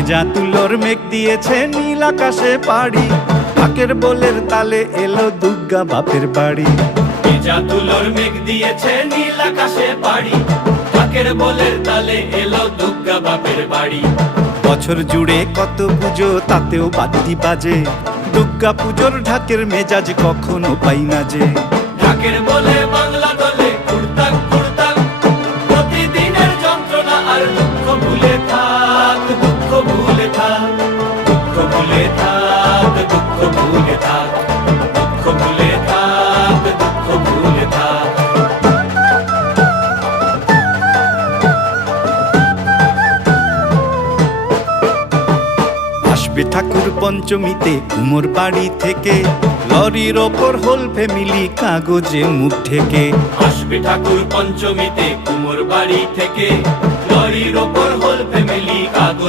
ভেজা তুলোর মেঘ দিয়েছে নীল আকাশে পাড়ি, ঢাকের বোলের তালে এলো দুর্গা বাপের বাড়ি। ভেজা তুলোর মেঘ দিয়েছে নীল আকাশে পাড়ি, ঢাকের বোলের তালে এলো দুর্গা বাপের বাড়ি। বছর জুড়ে কত পুজো তাতেও বাদ্যি বাজে, দুর্গা পুজোর ঢাকের মেজাজ কখনো পাই না যে। ঢাকের বলে বাংলা দলে কুড়তাক কুড়তাক, প্রতিদিনের যন্ত্রণা আর দুঃখ ভুলে থাক, দুঃখ ভুলে থাক, দুঃখ ভুলে থাক, দুঃখ ভুলে থাক, দুঃখ ভুলে থাক, দুঃখ ভুলে থাক। আসবে ঠাকুর পঞ্চমীতে কুমোর বাড়ি থেকে, লরির ওপর হোল ফ্যামিলি কাগজে মুখ ঢেকে। আসবে ঠাকুর পঞ্চমীতে কুমোর বাড়ি থেকে, লরির ওপর হোল ফ্যামিলি কাগজ